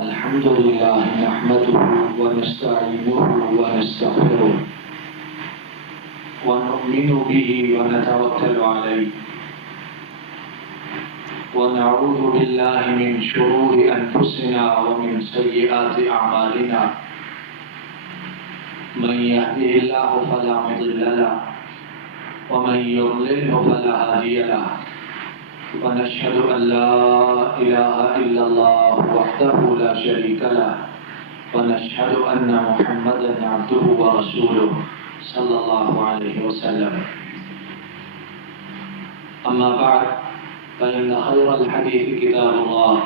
الحمد لله نحمده ونستعينه ونستغفره ونؤمن به ونتوكل عليه ونعوذ بالله من شرور أنفسنا ومن سيئات أعمالنا من يهده الله فلا مضل له ومن يضلله فلا هادي له ونشهد أن لا إله إلا الله وحده لا شريك له ونشهد أن محمدا عبده ورسوله صلى الله عليه وسلم أما بعد فإن خير الحديث كتاب الله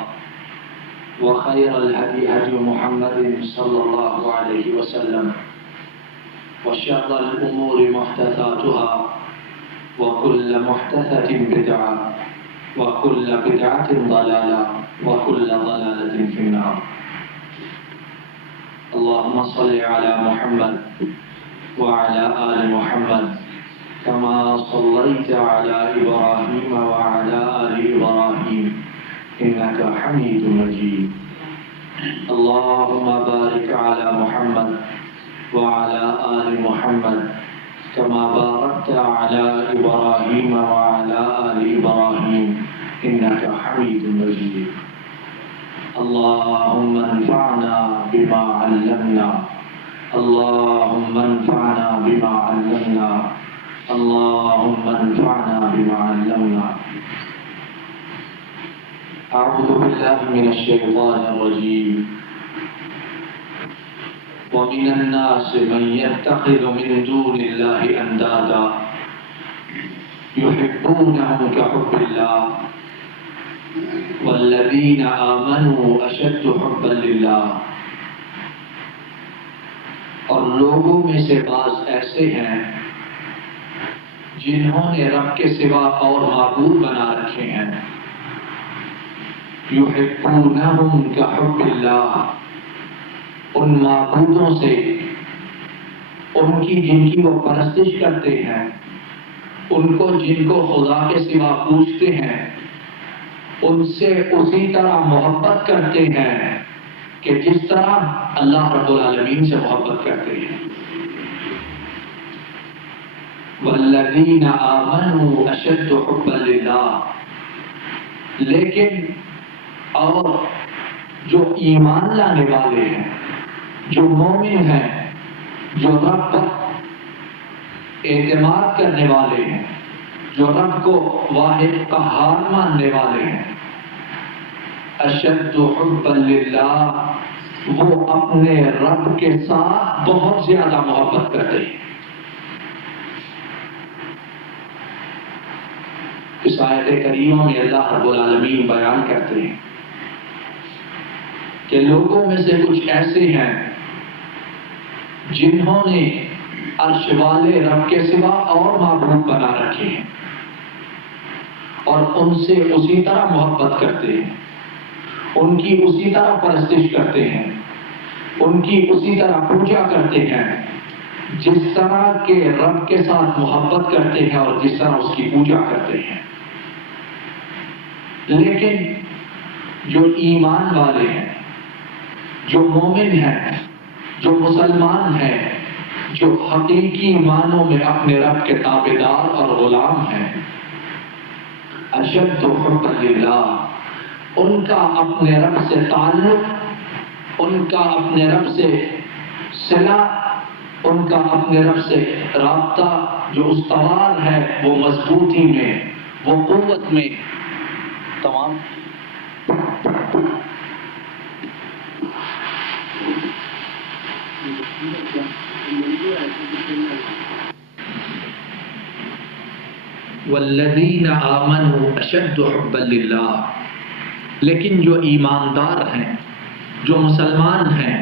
وخير الهدي هدي محمد صلى الله عليه وسلم وشر الأمور محدثاتها وكل محدثة بدعة وكل بدعة ضلالة وكل ضلالة في النار. اللهم صل على محمد وعلى آل محمد كما صليت على إبراهيم وعلى آل إبراهيم إنك حميد مجيد. اللهم بارك على محمد وعلى آل محمد كما باركت على إبراهيم وعلى آل إبراهيم إنك حميد مجيد. اللهم انفعنا بما علمنا اللهم انفعنا بما علمنا اللهم انفعنا بما علمنا. أعوذ بالله من الشيطان الرجيم. ومن الناس من يتخذ من دون الله أندادا يحبونهم كحب الله والذين آمنوا أشد حبا لله. اور لوگوں میں سے بعض ایسے ہیں جنہوں نے رب کے سوا اور معبود بنا رکھے ہیں. يحبونهم كحب الله. ان معبودوں سے ان کی جن کی وہ پرستش کرتے ہیں، ان کو جن کو خدا کے سوا پوجتے ہیں، ان سے اسی طرح محبت کرتے ہیں کہ جس طرح اللہ رب العالمین سے محبت کرتے ہیں. والذین آمنوا اشد حبا للہ. لیکن اور جو ایمان لانے والے ہیں، جو مومن ہیں، جو رب پر اعتماد کرنے والے ہیں، جو رب کو واحد قہار ماننے والے ہیں، اشد حبا للہ، وہ اپنے رب کے ساتھ بہت زیادہ محبت کرتے ہیں. اس آیت کریمہ میں اللہ رب العالمین بیان کرتے ہیں کہ لوگوں میں سے کچھ ایسے ہیں جنہوں نے عرش والے رب کے سوا اور معبود بنا رکھے ہیں اور ان سے اسی طرح محبت کرتے ہیں، ان کی اسی طرح پرستش کرتے ہیں، ان کی اسی طرح پوجا کرتے ہیں جس طرح کے رب کے ساتھ محبت کرتے ہیں اور جس طرح اس کی پوجا کرتے ہیں. لیکن جو ایمان والے ہیں، جو مومن ہیں، جو مسلمان ہیں، جو حقیقی معنوں میں اپنے رب کے تابعدار اور غلام ہیں، اشد حبا للہ، ان کا اپنے رب سے تعلق، ان کا اپنے رب سے صلہ، ان کا اپنے رب سے رابطہ جو استوار ہے، وہ مضبوطی میں، وہ قوت میں تمام. والذین آمنوا اشد حبا للہ. لیکن جو ایماندار ہیں، جو مسلمان ہیں،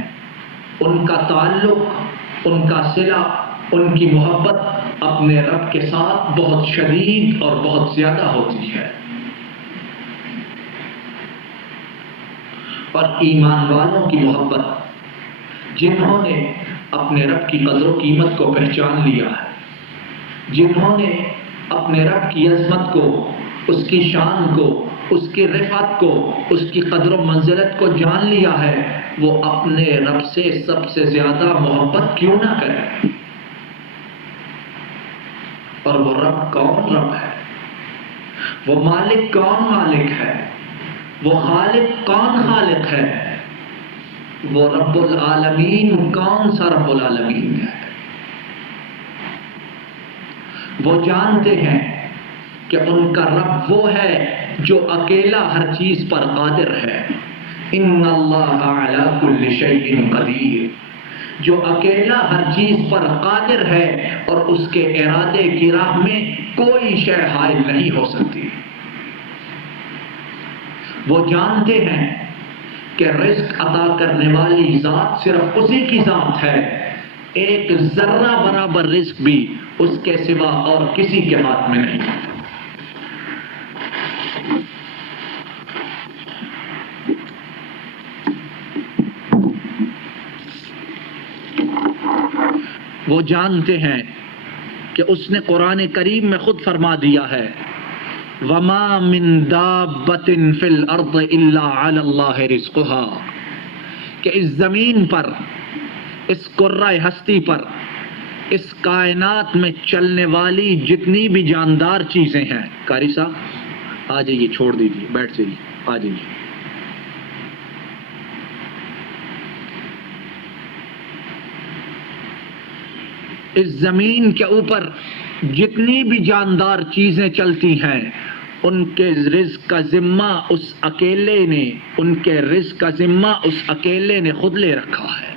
ان کا تعلق، ان کا صلہ، ان کی محبت اپنے رب کے ساتھ بہت شدید اور بہت زیادہ ہوتی ہے. اور ایمان والوں کی محبت، جنہوں نے اپنے رب کی قدر و قیمت کو پہچان لیا ہے، جنہوں نے اپنے رب کی عظمت کو، اس کی شان کو، اس کی رفعت کو، اس کی قدر و منزلت کو جان لیا ہے، وہ اپنے رب سے سب سے زیادہ محبت کیوں نہ کرے؟ اور وہ رب کون رب ہے؟ وہ مالک کون مالک ہے؟ وہ خالق کون خالق ہے؟ وہ رب العالمین کون سا رب العالمین ہے؟ وہ جانتے ہیں کہ ان کا رب وہ ہے جو اکیلا ہر چیز پر قادر ہے۔ ان اللہ علی کل شیء قدیر، جو اکیلا ہر چیز پر قادر ہے اور اس کے ارادے کی راہ میں کوئی شے حائل نہیں ہو سکتی۔ وہ جانتے ہیں کہ رزق عطا کرنے والی ذات صرف اسی کی ذات ہے، ایک ذرہ برابر رزق بھی اس کے سوا اور کسی کے ہاتھ میں نہیں۔ وہ جانتے ہیں کہ اس نے قرآن کریم میں خود فرما دیا ہے وَمَا مِن دَابَّةٍ فِي الْأَرْضِ إِلَّا عَلَى اللَّهِ رِزْقُهَا، کہ اس زمین پر، اس کرۂ ہستی پر، اس کائنات میں چلنے والی جتنی بھی جاندار چیزیں ہیں، قاری صاحب آ جائیے، چھوڑ دیجیے، بیٹھ جائیے، آ جائیے۔ اس زمین کے اوپر جتنی بھی جاندار چیزیں چلتی ہیں، ان کے رزق کا ذمہ اس اکیلے نے، ان کے رزق کا ذمہ اس اکیلے نے خود لے رکھا ہے۔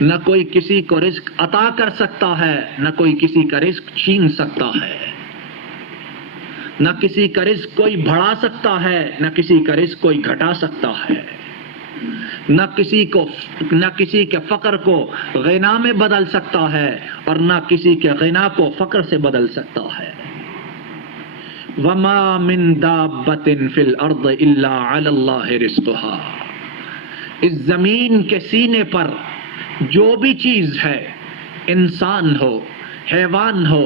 نہ کوئی کسی کو رزق عطا کر سکتا ہے، نہ کوئی کسی کا رزق چھین سکتا ہے، نہ کسی کا رزق کوئی بڑھا سکتا ہے، نہ کسی کا رزق کوئی گھٹا سکتا ہے، نہ کسی کے فقر کو غنا میں بدل سکتا ہے اور نہ کسی کے غنا کو فقر سے بدل سکتا ہے۔ وَمَا مِن دَابَّةٍ فِي الْأَرْضِ إِلَّا عَلَى اللَّهِ رِزْقُهَا، اس زمین کے سینے پر جو بھی چیز ہے، انسان ہو، حیوان ہو،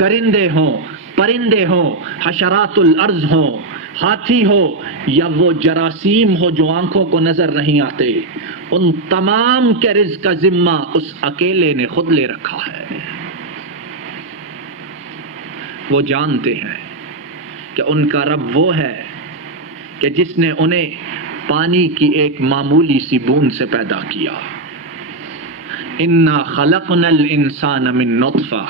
درندے ہوں، پرندے ہوں، حشرات الارض ہوں، ہاتھی ہو یا وہ جراثیم ہو جو آنکھوں کو نظر نہیں آتے، ان تمام کے رزق کا ذمہ اس اکیلے نے خود لے رکھا ہے۔ وہ جانتے ہیں کہ ان کا رب وہ ہے کہ جس نے انہیں پانی کی ایک معمولی سی بوند سے پیدا کیا۔ اِنَّا خَلَقْنَا الْإِنسَانَ مِن نُطْفَةٍ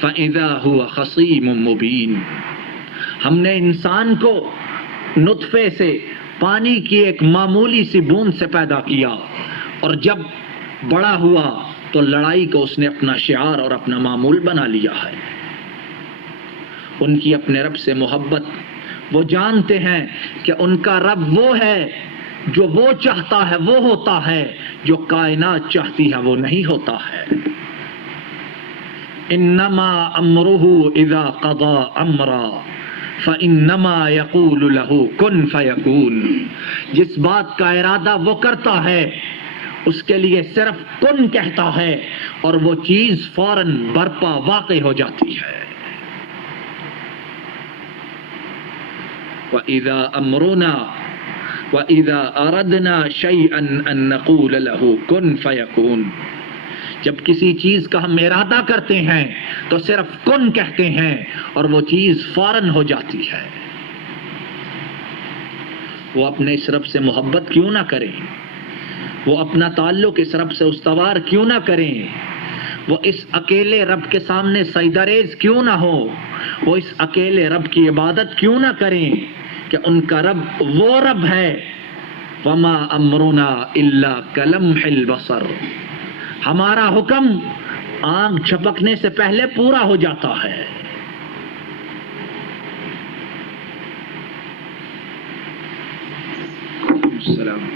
فَإِذَا هُوَ خَصِيمٌ مُبِينٌ، ہم نے انسان کو نطفے سے، پانی کی ایک معمولی سی بوند سے پیدا کیا، اور جب بڑا ہوا تو لڑائی کو اس نے اپنا شعار اور اپنا معمول بنا لیا ہے۔ ان کی اپنے رب سے محبت، وہ جانتے ہیں کہ ان کا رب وہ ہے جو وہ چاہتا ہے وہ ہوتا ہے، جو کائنات چاہتی ہے وہ نہیں ہوتا ہے۔ انما امرہ اذا قضى امرا فانما یقول له کن فیکون، جس بات کا ارادہ وہ کرتا ہے اس کے لیے صرف کن کہتا ہے اور وہ چیز فوراً برپا واقع ہو جاتی ہے۔ وَإِذَا أَمْرُنَا وَإِذَا أَرَدْنَا شَيْئًا أَن نَّقُولَ لَهُ كُن فَيَكُونُ، جب کسی چیز کا ہم ارادہ کرتے ہیں تو صرف کن کہتے ہیں اور وہ چیز فوراً ہو جاتی ہے۔ وہ اپنے اس رب سے محبت کیوں نہ کریں؟ وہ اپنا تعلق اس رب سے استوار کیوں نہ کریں؟ وہ اس اکیلے رب کے سامنے سجدہ ریز کیوں نہ ہو؟ وہ اس اکیلے رب کی عبادت کیوں نہ کریں کہ ان کا رب وہ رب ہے وما امرنا الا کلمح البصر، ہمارا حکم آنکھ جھپکنے سے پہلے پورا ہو جاتا ہے۔ السلام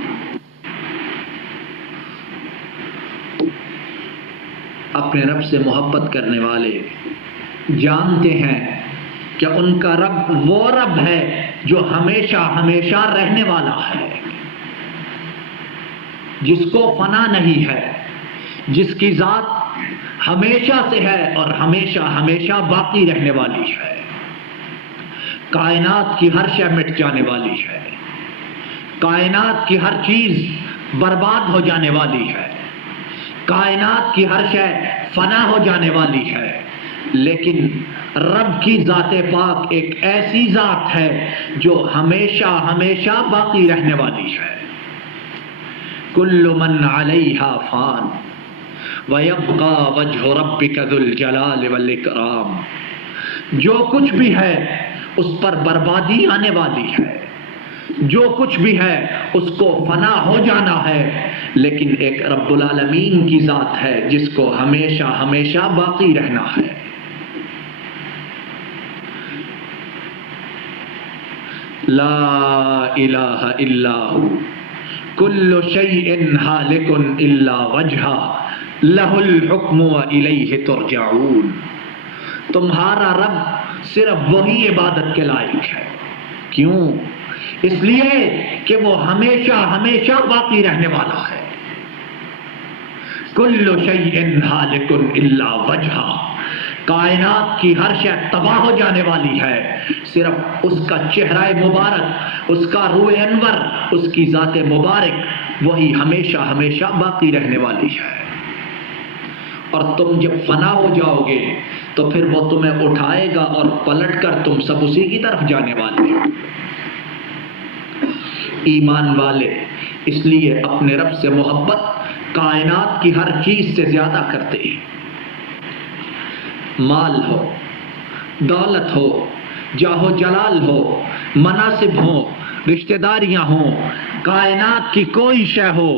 اپنے رب سے محبت کرنے والے جانتے ہیں کہ ان کا رب وہ رب ہے جو ہمیشہ ہمیشہ رہنے والا ہے، جس کو فنا نہیں ہے، جس کی ذات ہمیشہ سے ہے اور ہمیشہ ہمیشہ باقی رہنے والی ہے۔ کائنات کی ہر شے مٹ جانے والی ہے، کائنات کی ہر چیز برباد ہو جانے والی ہے، کائنات کی ہر شے فنا ہو جانے والی ہے، لیکن رب کی ذات پاک ایک ایسی ذات ہے جو ہمیشہ ہمیشہ باقی رہنے والی ہے۔ کل من علیہا فان ویبقى وجہ ربک ذو الجلال والاکرام، جو کچھ بھی ہے اس پر بربادی آنے والی ہے، جو کچھ بھی ہے اس کو فنا ہو جانا ہے، لیکن ایک رب العالمین کی ذات ہے جس کو ہمیشہ ہمیشہ باقی رہنا ہے۔ لا الہ الا ہو کل شیء ہالک الا وجہہ لہ الحکم والیہ ترجعون۔ تمہارا رب صرف وہی عبادت کے لائق ہے۔ کیوں؟ اس لیے کہ وہ ہمیشہ ہمیشہ باقی رہنے والا ہے۔ کل شیء ہالک الا وجہہ، کائنات کی ہر شے تباہ ہو جانے والی ہے، صرف اس کا چہرہ مبارک، اس کا روح انور، اس کی ذات مبارک وہی ہمیشہ ہمیشہ باقی رہنے والی ہے۔ اور تم جب فنا ہو جاؤ گے تو پھر وہ تمہیں اٹھائے گا اور پلٹ کر تم سب اسی کی طرف جانے والے ہیں۔ ایمان والے اس لیے اپنے رب سے محبت کائنات کی ہر چیز سے زیادہ کرتے ہیں۔ مال ہو، دولت ہو، جاہ و جلال ہو، مناصب ہو، رشتہ داریاں ہوں، کائنات کی کوئی شے ہو،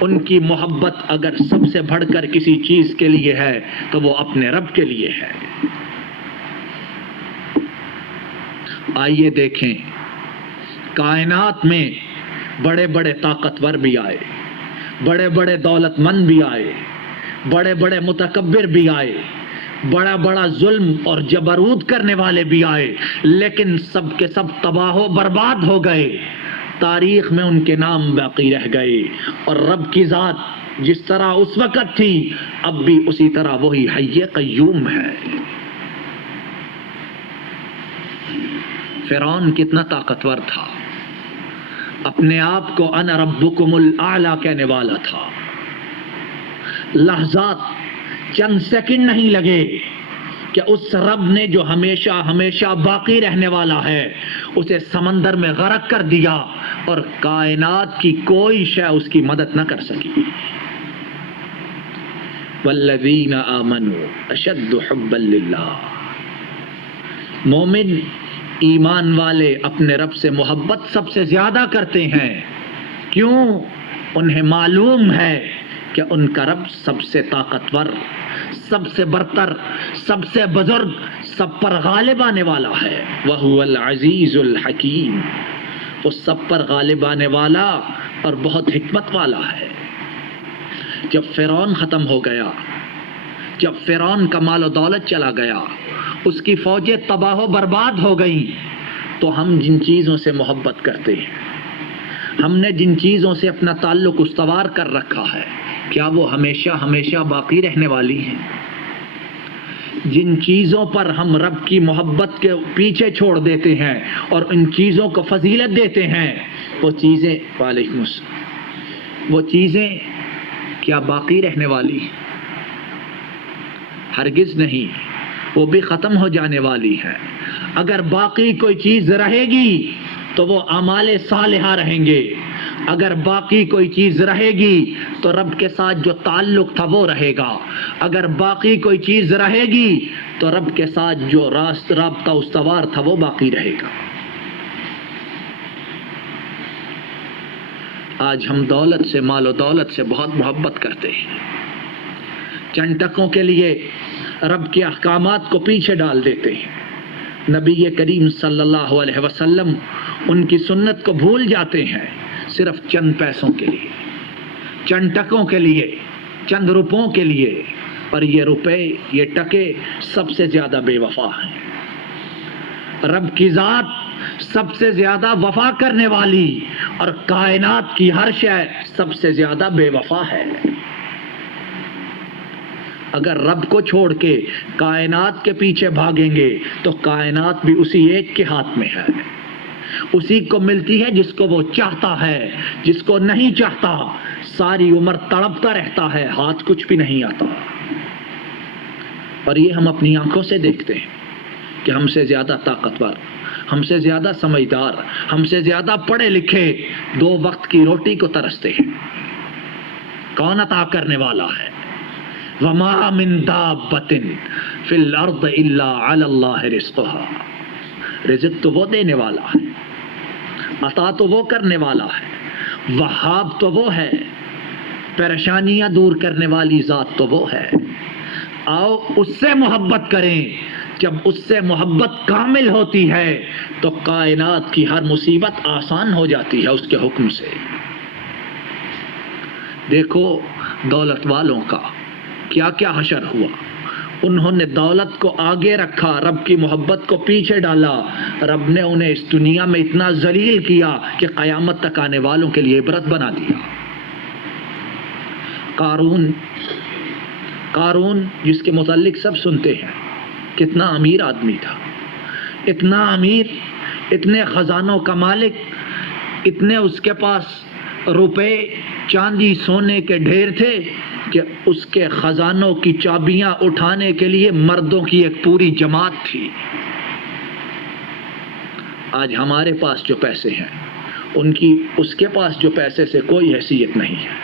ان کی محبت اگر سب سے بڑھ کر کسی چیز کے لیے ہے تو وہ اپنے رب کے لیے ہے۔ آئیے دیکھیں، کائنات میں بڑے بڑے طاقتور بھی آئے، بڑے بڑے دولت مند بھی آئے، بڑے بڑے متکبر بھی آئے، بڑا بڑا ظلم اور جبروت کرنے والے بھی آئے، لیکن سب کے سب تباہ و برباد ہو گئے، تاریخ میں ان کے نام باقی رہ گئے، اور رب کی ذات جس طرح اس وقت تھی اب بھی اسی طرح وہی حی قیوم ہے۔ فرعون کتنا طاقتور تھا، اپنے آپ کو انا ربکم الاعلی کہنے والا تھا، لحظات چند سیکنڈ نہیں لگے کہ اس رب نے جو ہمیشہ ہمیشہ باقی رہنے والا ہے اسے سمندر میں غرق کر دیا اور کائنات کی کوئی شے اس کی مدد نہ کر سکی۔ والذین آمنوا اشد حبا للہ، مومن ایمان والے اپنے رب سے محبت سب سے زیادہ کرتے ہیں۔ کیوں؟ انہیں معلوم ہے کہ ان کا رب سب سے طاقتور، سب سے برتر، سب سے بزرگ، سب پر غالب آنے والا ہے۔ وَهُوَ الْعَزِيزُ الْحَكِيمُ، وہ سب پر غالب آنے والا اور بہت حکمت والا ہے۔ جب فرعون ختم ہو گیا، جب فرعون کا مال و دولت چلا گیا، اس کی فوجیں تباہ و برباد ہو گئیں، تو ہم جن چیزوں سے محبت کرتے ہیں، ہم نے جن چیزوں سے اپنا تعلق استوار کر رکھا ہے، کیا وہ ہمیشہ ہمیشہ باقی رہنے والی ہیں؟ جن چیزوں پر ہم رب کی محبت کے پیچھے چھوڑ دیتے ہیں اور ان چیزوں کو فضیلت دیتے ہیں، وہ چیزیں وعلیکم السلام، وہ چیزیں کیا باقی رہنے والی ہیں؟ ہرگز نہیں، وہ بھی ختم ہو جانے والی ہے۔ اگر باقی کوئی چیز رہے گی تو وہ اعمال صالحہ رہیں گے، اگر باقی کوئی چیز رہے گی تو رب کے ساتھ جو تعلق تھا وہ رہے گا، اگر باقی کوئی چیز رہے گی تو رب کے ساتھ جو رابطہ استوار تھا وہ باقی رہے گا۔ آج ہم دولت سے، مال و دولت سے بہت محبت کرتے ہیں، چند ٹکوں کے لیے رب کے احکامات کو پیچھے ڈال دیتے ہیں، نبی کریم صلی اللہ علیہ وسلم ان کی سنت کو بھول جاتے ہیں، صرف چند پیسوں کے لیے، چند ٹکوں کے لیے، چند روپوں کے لیے، اور یہ روپے، یہ ٹکے سب سے زیادہ بے وفا ہیں۔ رب کی ذات سب سے زیادہ وفا کرنے والی اور کائنات کی ہر شے سب سے زیادہ بے وفا ہے۔ اگر رب کو چھوڑ کے کائنات کے پیچھے بھاگیں گے تو کائنات بھی اسی ایک کے ہاتھ میں ہے، اسی کو ملتی ہے جس کو وہ چاہتا ہے، جس کو نہیں چاہتا ساری عمر تڑپتا رہتا ہے، ہاتھ کچھ بھی نہیں آتا۔ اور یہ ہم اپنی آنکھوں سے دیکھتے ہیں کہ ہم سے زیادہ طاقتور، ہم سے زیادہ سمجھدار، ہم سے زیادہ پڑھے لکھے 2 وقت کی روٹی کو ترستے ہیں۔ کون عطا کرنے والا ہے؟ وَمَا مِن دَابَّةٍ فِي الْأَرْضِ إِلَّا عَلَى اللَّهِ رِزْقُهَا، رزق تو وہ دینے والا ہے، عطا تو وہ کرنے والا ہے، وہاب تو وہ ہے، پریشانیاں دور کرنے والی ذات تو وہ ہے۔ آؤ اس سے محبت کریں، جب اس سے محبت کامل ہوتی ہے تو کائنات کی ہر مصیبت آسان ہو جاتی ہے اس کے حکم سے۔ دیکھو دولت والوں کا کیا کیا حشر ہوا، انہوں نے دولت کو آگے رکھا، رب کی محبت کو پیچھے ڈالا، رب نے انہیں اس دنیا میں اتنا ذلیل کیا کہ قیامت تک آنے والوں کے لیے عبرت بنا دیا۔ قارون جس کے متعلق سب سنتے ہیں، کتنا امیر آدمی تھا، اتنا امیر، اتنے خزانوں کا مالک، اتنے اس کے پاس روپے چاندی سونے کے ڈھیر تھے کہ اس کے خزانوں کی چابیاں اٹھانے کے لیے مردوں کی ایک پوری جماعت تھی۔ آج ہمارے پاس جو پیسے ہیں ان کی اس کے پاس جو پیسے سے کوئی حیثیت نہیں ہے۔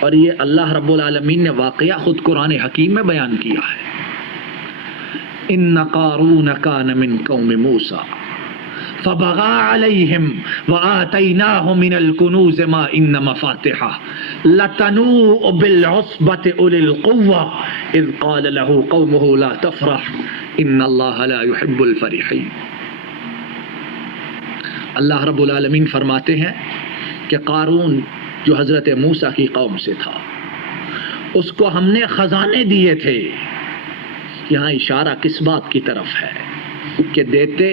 اور یہ اللہ رب العالمین نے واقعہ خود قرآن حکیم میں بیان کیا ہے۔ ان قارون کان من قوم موسیٰ فبغى عليهم وآتيناه من الكنوز ما إن مفاتحه لتنوء بالعصبة أولي القوة إذ قال له قومه لا تفرح إن الله لا يحب الفرحين۔ اللہ رب العالمین فرماتے ہیں کہ قارون جو حضرت موسیٰ کی قوم سے تھا، اس کو ہم نے خزانے دیے تھے۔ یہاں اشارہ کس بات کی طرف ہے کہ دیتے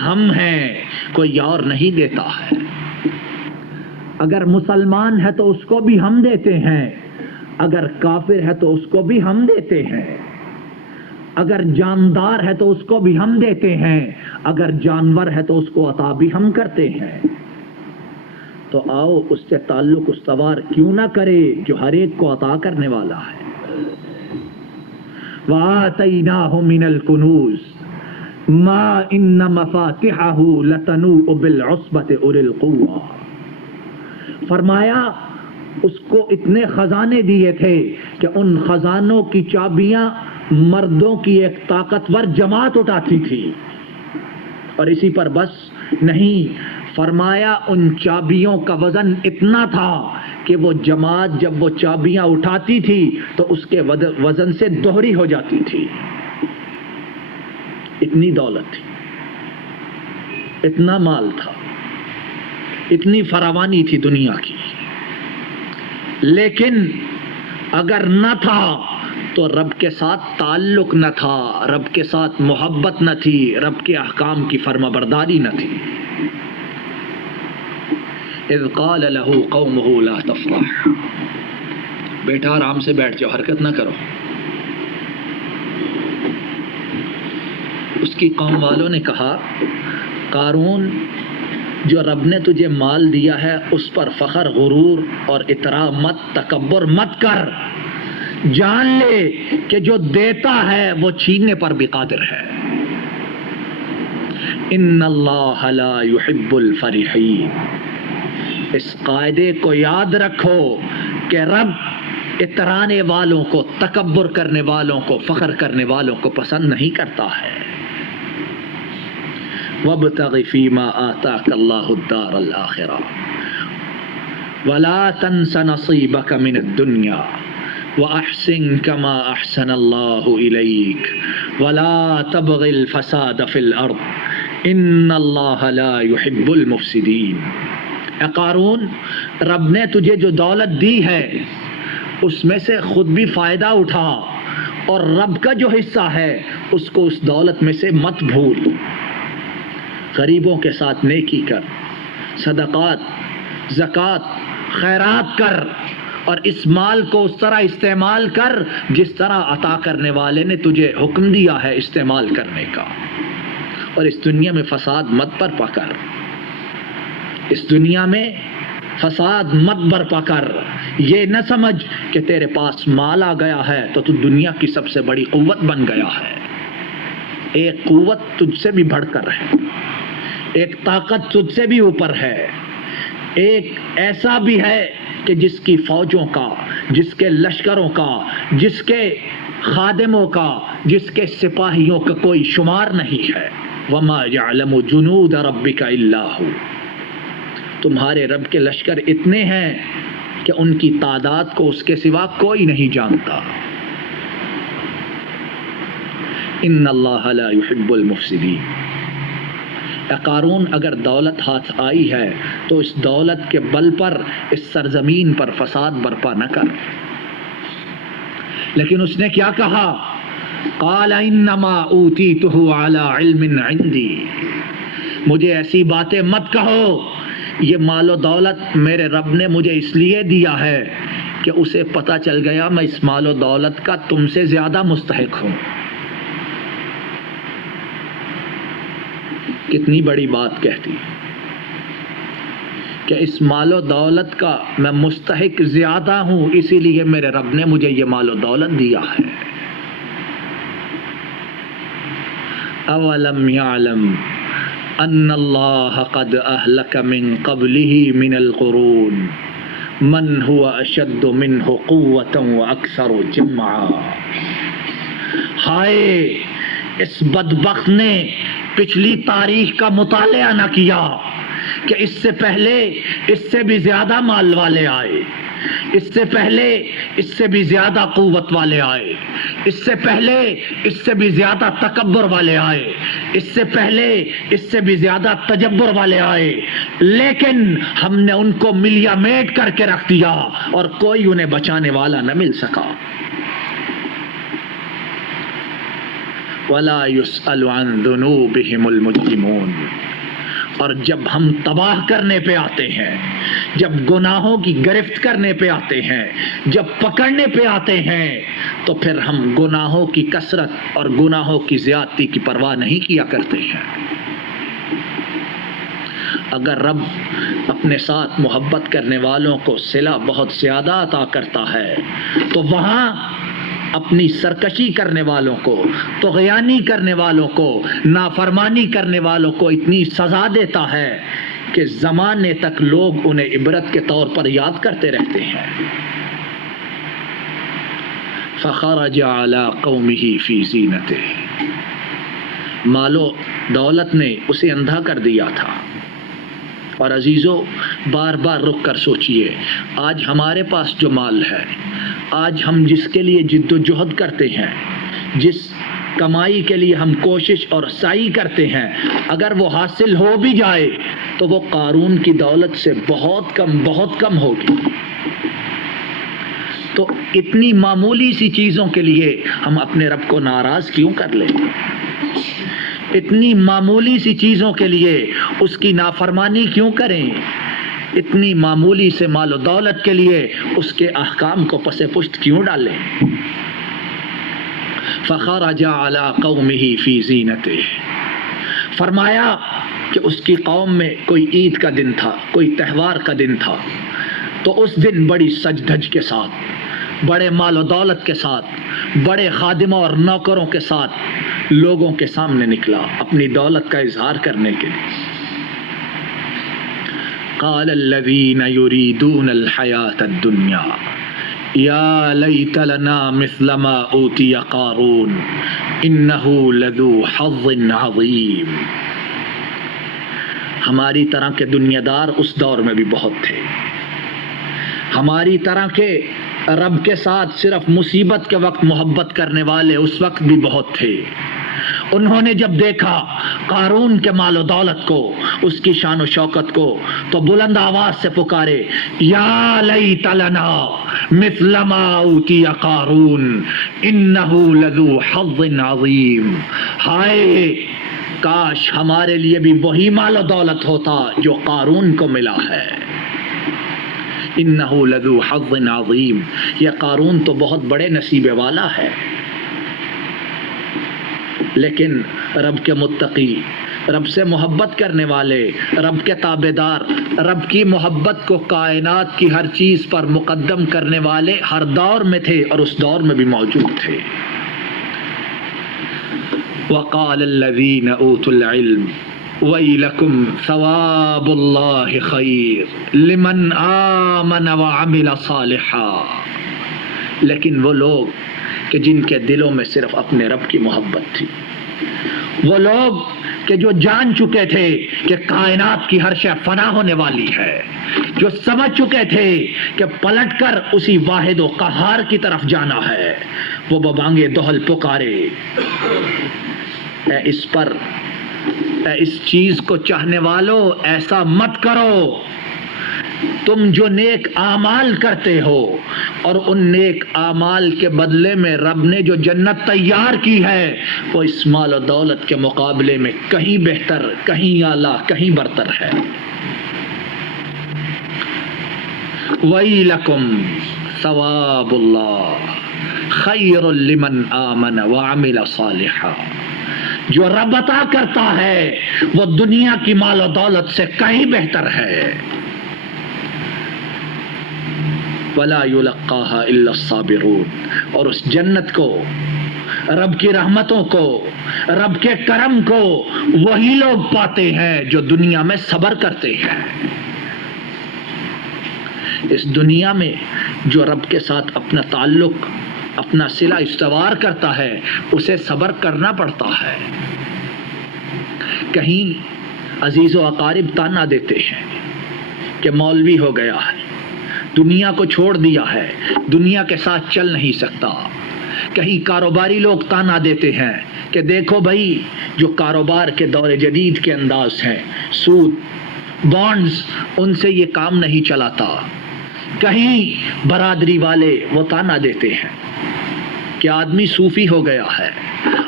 ہم ہیں، کوئی اور نہیں دیتا ہے۔ اگر مسلمان ہے تو اس کو بھی ہم دیتے ہیں، اگر کافر ہے تو اس کو بھی ہم دیتے ہیں، اگر جاندار ہے تو اس کو بھی ہم دیتے ہیں، اگر جانور ہے تو اس کو عطا بھی ہم کرتے ہیں۔ تو آؤ اس سے تعلق استوار کیوں نہ کرے جو ہر ایک کو عطا کرنے والا ہے۔ وَآتَيْنَاهُ مِنَ الْكُنُوزِ مَا إِنَّ مَفَاتِحَهُ لَتَنُوءُ بِالْعُصْبَةِ أُولِي الْقُوَّةِ، فرمایا اس کو اتنے خزانے دیے تھے کہ ان خزانوں کی چابیاں مردوں کی ایک طاقتور جماعت اٹھاتی تھی۔ اور اسی پر بس نہیں، فرمایا ان چابیوں کا وزن اتنا تھا کہ وہ جماعت جب وہ چابیاں اٹھاتی تھی تو اس کے وزن سے دوہری ہو جاتی تھی۔ اتنی دولت تھی، اتنا مال تھا، اتنی فراوانی تھی دنیا کی، لیکن اگر نہ تھا تو رب کے ساتھ تعلق نہ تھا، رب کے ساتھ محبت نہ تھی، رب کے احکام کی فرما برداری نہ تھی۔ اذ قال له قومه لا تفرح، بیٹا آرام سے بیٹھ جاؤ، حرکت نہ کرو۔ اس کی قوم والوں نے کہا، قارون جو رب نے تجھے مال دیا ہے اس پر فخر، غرور اور اطراء مت، تکبر مت کر، جان لے کہ جو دیتا ہے وہ چھیننے پر بھی قادر ہے۔ ان اللہ لا يحب الفرحین، اس قاعدے کو یاد رکھو کہ رب اترانے والوں کو، تکبر کرنے والوں کو، فخر کرنے والوں کو پسند نہیں کرتا ہے۔ وابتغ فیما آتاک اللہ الدار الآخرہ ولا تنس نصیبک من الدنیا وأحسن كما أحسن الله إليك ولا تبغ الفساد في الأرض إن الله لا يحب المفسدين۔ اے قارون، رب نے تجھے جو دولت دی ہے اس میں سے خود بھی فائدہ اٹھا، اور رب کا جو حصہ ہے اس کو اس دولت میں سے مت بھول۔ غریبوں کے ساتھ نیکی کر، صدقات، زکوٰۃ، خیرات کر، اور اس مال کو اس طرح استعمال کر جس طرح عطا کرنے والے نے تجھے حکم دیا ہے استعمال کرنے کا، اور اس دنیا میں فساد مت برپا کر، اس دنیا میں فساد مت برپا کر۔ یہ نہ سمجھ کہ تیرے پاس مال آ گیا ہے تو تو دنیا کی سب سے بڑی قوت بن گیا ہے۔ ایک قوت تجھ سے بھی بڑھ کر ہے، ایک طاقت تجھ سے بھی اوپر ہے، ایک ایسا بھی ہے کہ جس کی فوجوں کا، جس کے لشکروں کا، جس کے خادموں کا، جس کے سپاہیوں کا کوئی شمار نہیں ہے۔ وَمَا يَعْلَمُ جُنُودَ رَبِّكَ إِلَّا هُوَ۔ تمہارے رب کے لشکر اتنے ہیں کہ ان کی تعداد کو اس کے سوا کوئی نہیں جانتا۔ ان اللہ لا يحب المفسدین۔ اے قارون، اگر دولت ہاتھ آئی ہے تو اس دولت کے بل پر اس سرزمین پر فساد برپا نہ کر۔ لیکن اس نے کیا کہا؟ قال انما اوتیتہ علی علم عندی۔ مجھے ایسی باتیں مت کہو، یہ مال و دولت میرے رب نے مجھے اس لیے دیا ہے کہ اسے پتہ چل گیا میں اس مال و دولت کا تم سے زیادہ مستحق ہوں۔ کتنی بڑی بات کہتی کہ اس مال و دولت کا میں مستحق زیادہ ہوں، اسی لیے میرے رب نے مجھے یہ مال و دولت دیا ہے۔ اولم یعلم ان اللہ قد اہلک من قبلہ من القرون من هو اشد منہ قوۃ واکثر جمعا۔ ہائے، اس بدبخت نے پچھلی تاریخ کا مطالعہ نہ کیا کہ اس سے پہلے اس سے بھی زیادہ مال والے آئے، اس سے پہلے اس سے بھی زیادہ قوت والے آئے، اس سے پہلے اس سے بھی زیادہ تکبر والے آئے، اس سے پہلے اس سے بھی زیادہ تجبر والے آئے، لیکن ہم نے ان کو ملیا میٹ کر کے رکھ دیا اور کوئی انہیں بچانے والا نہ مل سکا۔ وَلَا يُسْأَلُ عَنْ ذُنُوبِهِمُ الْمُجْرِمُونَ۔ اور جب ہم تباہ کرنے پہ آتے ہیں، جب گناہوں کی گرفت کرنے پہ آتے ہیں، جب پکڑنے پہ آتے ہیں، تو پھر ہم گناہوں کی کثرت اور گناہوں کی زیادتی کی پرواہ نہیں کیا کرتے ہیں۔ اگر رب اپنے ساتھ محبت کرنے والوں کو صلہ بہت زیادہ عطا کرتا ہے تو وہاں اپنی سرکشی کرنے والوں کو، طغیانی کرنے والوں کو، نافرمانی کرنے والوں کو اتنی سزا دیتا ہے کہ زمانے تک لوگ انہیں عبرت کے طور پر یاد کرتے رہتے ہیں۔ فخرج علی قومہ فی زینتہ۔ مال و دولت نے اسے اندھا کر دیا تھا۔ اور عزیزو، بار بار رک کر سوچئے، آج ہمارے پاس جو مال ہے، آج ہم جس کے لیے جد و جہد کرتے ہیں، جس کمائی کے لیے ہم کوشش اور سعی کرتے ہیں، اگر وہ حاصل ہو بھی جائے تو وہ قارون کی دولت سے بہت کم ہوگی۔ تو اتنی معمولی سی چیزوں کے لیے ہم اپنے رب کو ناراض کیوں کر لیں؟ اتنی معمولی سی چیزوں کے لیے اس کی نافرمانی کیوں کریں؟ اتنی معمولی سے مال و دولت کے لیے اس کے احکام کو پس پشت کیوں ڈالیں؟ فخرج علی قومہ فی زینتہ۔ فرمایا کہ اس کی قوم میں کوئی عید کا دن تھا، کوئی تہوار کا دن تھا، تو اس دن بڑی سج دھج کے ساتھ، بڑے مال و دولت کے ساتھ، بڑے خادموں اور نوکروں کے ساتھ لوگوں کے سامنے نکلا اپنی دولت کا اظہار کرنے کے لیے۔ قال الذين يريدون الحياة الدنيا يا ليت لنا مثل ما أوتي قارون إنه لذو حظ عظيم۔ ہماری طرح کے دنیا دار اس دور میں بھی بہت تھے، ہماری طرح کے رب کے ساتھ صرف مصیبت کے وقت محبت کرنے والے اس وقت بھی بہت تھے۔ انہوں نے جب دیکھا قارون کے مال و دولت کو، اس کی شان و شوکت کو، تو بلند آواز سے پکارے، یا لیت لنا مثل ما اوتی قارون انہ لذو حظ عظیم۔ ہائے، کاش ہمارے لیے بھی وہی مال و دولت ہوتا جو قارون کو ملا ہے۔ انہ لذو حظ عظیم، یہ قارون تو بہت بڑے نصیبے والا ہے، لیکن رب کے متقی، رب سے محبت کرنے والے، رب کے تابعدار، رب کی محبت کو کائنات کی ہر چیز پر مقدم کرنے والے ہر دور میں تھے اور اس دور میں بھی موجود تھے۔ وقال الذین اوتوا العلم ویلکم ثواب اللہ خیر لمن آمن وعمل صالحا، لیکن وہ لوگ کہ جن کے دلوں میں صرف اپنے رب کی محبت تھی، وہ لوگ کہ جو جان چکے تھے کہ کائنات کی ہر شے فنا ہونے والی ہے، جو سمجھ چکے تھے کہ پلٹ کر اسی واحد و قہار کی طرف جانا ہے، وہ ببانگے دہل پکارے، اے اس چیز کو چاہنے والو ایسا مت کرو، تم جو نیک اعمال کرتے ہو اور ان نیک اعمال کے بدلے میں رب نے جو جنت تیار کی ہے وہ اس مال و دولت کے مقابلے میں کہیں بہتر، کہیں اعلیٰ، کہیں برتر ہے۔ وَيْلَكُمْ ثواب اللہ خیر لمن آمن وعمل صالحا، جو رب عطا کرتا ہے وہ دنیا کی مال و دولت سے کہیں بہتر ہے۔ وَلَا يُلَقَّاهَا إِلَّا الصَّابِرُونَ، اور اس جنت کو، رب کی رحمتوں کو، رب کے کرم کو وہی لوگ پاتے ہیں جو دنیا میں صبر کرتے ہیں۔ اس دنیا میں جو رب کے ساتھ اپنا تعلق، اپنا صلہ استوار کرتا ہے اسے صبر کرنا پڑتا ہے۔ کہیں عزیز و اقارب تانا دیتے ہیں کہ مولوی ہو گیا ہے، دنیا کو چھوڑ دیا ہے، دنیا کے ساتھ چل نہیں سکتا۔ کہیں کاروباری لوگ تانا دیتے ہیں کہ دیکھو بھائی جو کاروبار کے دور جدید کے انداز ہیں، سود، بانڈز، ان سے یہ کام نہیں چلاتا۔ کہیں برادری والے وہ تانا دیتے ہیں کہ آدمی صوفی ہو گیا ہے،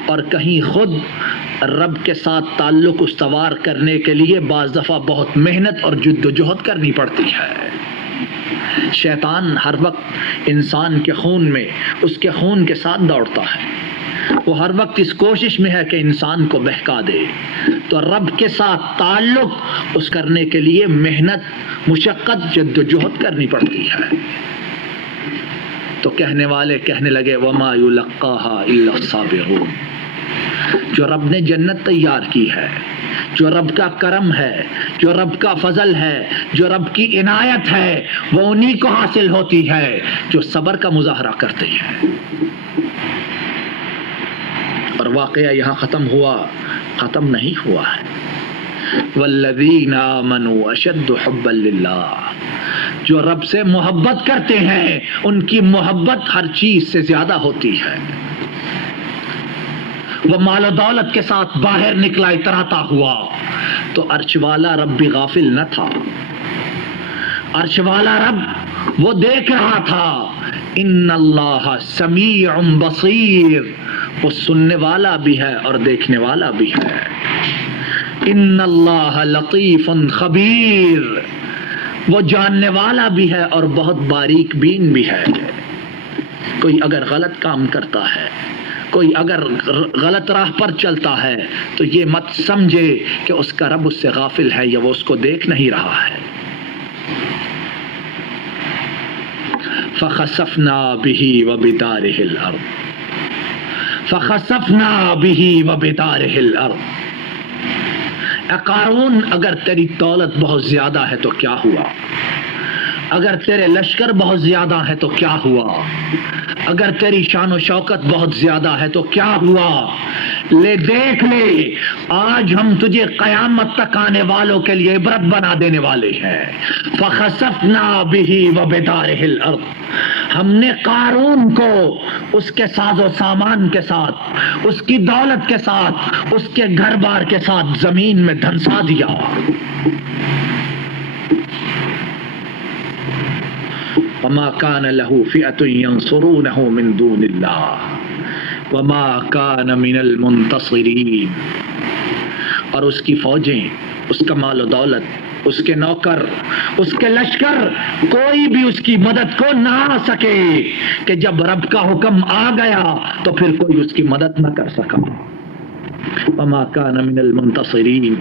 اور کہیں خود رب کے ساتھ تعلق استوار کرنے کے لیے بعض دفعہ بہت محنت اور جد و جہد کرنی پڑتی ہے۔ شیطان ہر وقت انسان کے خون میں، اس کے خون کے ساتھ دوڑتا ہے، وہ ہر وقت اس کوشش میں ہے کہ انسان کو بہکا دے، تو رب کے ساتھ تعلق اس کرنے کے لیے محنت، مشقت، جد و جہد کرنی پڑتی ہے۔ تو کہنے والے کہنے لگے وَمَا يُلَقَّاهَا إِلَّا الصَّابِرُونَ، جو رب نے جنت تیار کی ہے، جو رب کا کرم ہے، جو رب کا فضل ہے، جو رب کی عنایت ہے، وہ انہی کو حاصل ہوتی ہے جو صبر کا مظاہرہ کرتے ہیں۔ اور واقعہ یہاں ختم ہوا؟ ختم نہیں ہوا ہے۔ وَالَّذِينَ آمَنُوا أَشَدُّ حُبًّا لِلَّهِ، جو رب سے محبت کرتے ہیں ان کی محبت ہر چیز سے زیادہ ہوتی ہے۔ وہ مال و دولت کے ساتھ باہر نکلا اتراتا ہوا تو عرش والا رب بھی غافل نہ تھا، عرش والا رب وہ دیکھ رہا تھا۔ ان اللہ سمیع بصیر، وہ سننے والا بھی ہے اور دیکھنے والا بھی ہے۔ ان اللہ لطیف خبیر، وہ جاننے والا بھی ہے اور بہت باریک بین بھی ہے۔ کوئی اگر غلط کام کرتا ہے، کوئی اگر غلط راہ پر چلتا ہے تو یہ مت سمجھے کہ اس کا رب اس سے غافل ہے یا وہ اس کو دیکھ نہیں رہا ہے۔ فَخَسَفْنَا بِهِ وَبِدَارِهِ الْأَرْضِ، فَخَسَفْنَا بِهِ وَبِدَارِهِ الْأَرْضِ، اے قارون اگر تیری دولت بہت زیادہ ہے تو کیا ہوا؟ اگر تیرے لشکر بہت زیادہ ہے تو کیا ہوا؟ اگر تیری شان و شوکت بہت زیادہ ہے تو کیا ہوا؟ لے دیکھ لے، آج ہم تجھے قیامت تک آنے والوں کے لیے عبرت بنا دینے والے ہیں۔ فَخَسَفْنَا بِهِ وَبِدَارِهِ الْأَرْضِ، ہم نے قارون کو اس کے ساز و سامان کے ساتھ، اس کی دولت کے ساتھ، اس کے گھر بار کے ساتھ زمین میں دھنسا دیا۔ وما كان له فئة ينصرونه من دون الله وما كان من المنتصرين، اور اس کی فوجیں، اس کا مال و دولت، اس کے نوکر، اس کے لشکر، کوئی بھی اس کی مدد کو نہ آ سکے کہ جب رب کا حکم آ گیا تو پھر کوئی اس کی مدد نہ کر سکا۔ وما کان من المنتصرین،